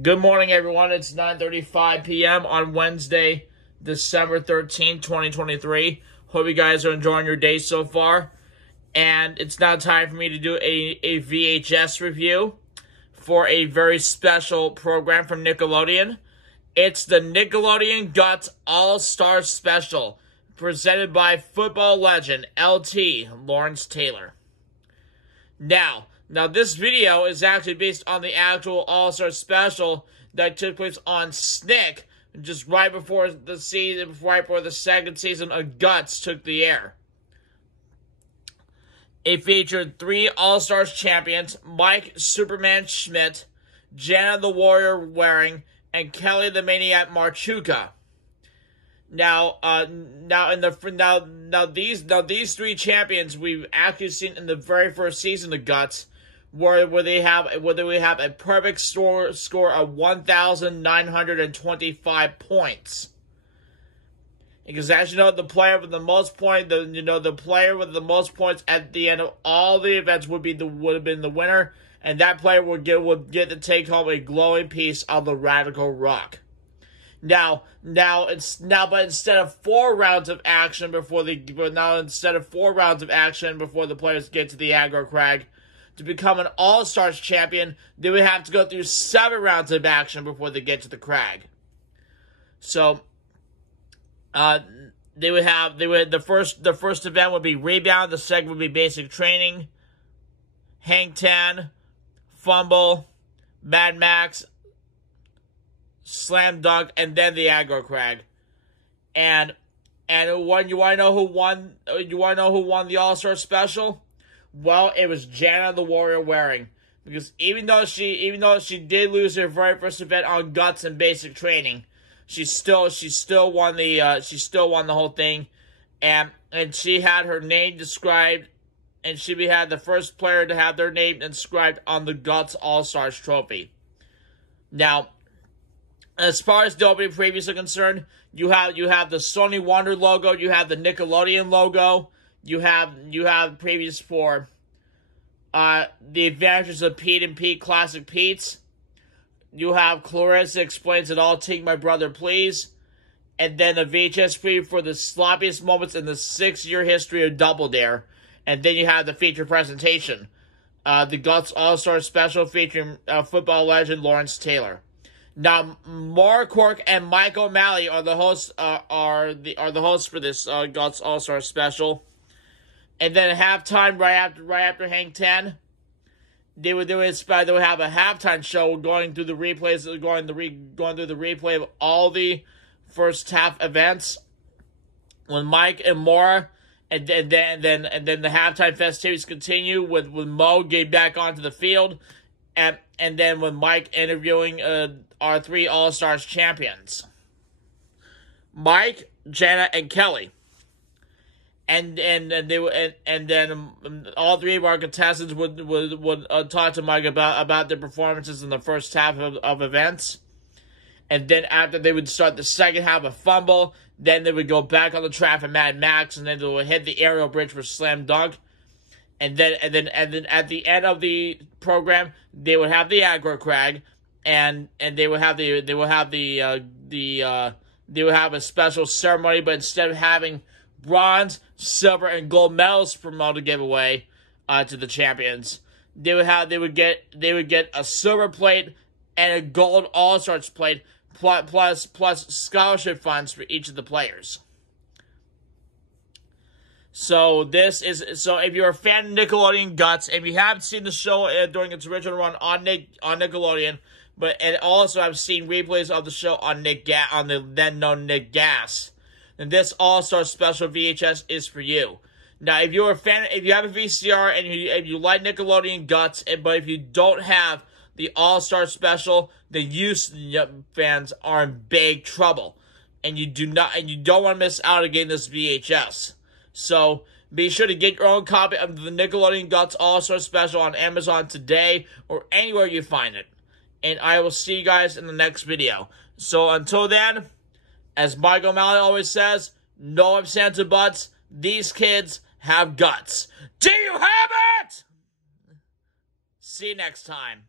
Good morning, everyone. It's 9:35 p.m. on Wednesday, December 13th, 2023. Hope you guys are enjoying your day so far. And it's now time for me to do a VHS review for a very special program from Nickelodeon. It's the Nickelodeon Guts All-Star Special, presented by football legend LT Lawrence Taylor. Now, this video is actually based on the actual All-Star Special that took place on Snick just right before the second season of Guts took the air. It featured 3 All-Stars champions, Mike Superman Schmidt, Jana the Warrior Waring, and Kelly the Maniac Marchuka. These 3 champions we've actually seen in the very first season of Guts, where they have a perfect score of 1,925 points. Because as you know, the player with the most points, the player with the most points at the end of all the events would have been the winner, and that player would get to take home a glowing piece of the Radical Rock. But instead of 4 rounds of action before the players get to the aggro crag, to become an All-Stars champion, they would have to go through 7 rounds of action before they get to the crag. So, the first event would be rebound, the second would be basic training, hang 10, fumble, Mad Max, slam dunk, and then the aggro crag. And you want to know who won the All-Star Special? Well, it was Jana the Warrior Waring, because even though she did lose her very first event on Guts and basic training, she still won the whole thing, and she had her name described, and she had the first player to have their name inscribed on the Guts All-Stars trophy. Now, as far as the opening previews are concerned, you have the Sony Wonder logo, you have the Nickelodeon logo, you have previews for The Adventures of Pete and Pete Classic Pete's. You have Clarissa Explains It All, Take My Brother Please. And then a VHS preview for the sloppiest moments in the 6-year history of Double Dare. And then you have the feature presentation, the Guts All-Star Special featuring football legend Lawrence Taylor. Now, Maura Quirk and Mike O'Malley are the hosts. Are the hosts for this Guts All-Star Special. And then at halftime, right after Hang 10, they would have a halftime show going through the replays, going through the replay of all the first half events with Mike and Maura, and then the halftime festivities continue with Mo getting back onto the field, and then with Mike interviewing our 3 All-Stars champions, Mike, Jana, and Kelly. And then all 3 of our contestants would talk to Mike about their performances in the first half of events, and then after they would start the second half of fumble, then they would go back on the track for Mad Max, and then they would hit the aerial bridge for slam dunk, and then at the end of the program they would have the aggro crag, and they would have a special ceremony, but instead of having bronze, silver, and gold medals promoted giveaway to the champions, they would get a silver plate and a gold All-Stars plate plus scholarship funds for each of the players. So if you're a fan of Nickelodeon Guts, and you haven't seen the show during its original run on Nickelodeon, and also have seen replays of the show on the then known Nick Gas, and this All-Star Special VHS is for you. Now, if you're a fan, if you have a VCR and you like Nickelodeon Guts, but if you don't have the All-Star Special, then you fans are in big trouble, and you don't want to miss out on getting this VHS. So be sure to get your own copy of the Nickelodeon Guts All-Star Special on Amazon today or anywhere you find it. And I will see you guys in the next video. So until then, as Mike O'Malley always says, no ifs, ands, or buts. These kids have guts. Do you have it? See you next time.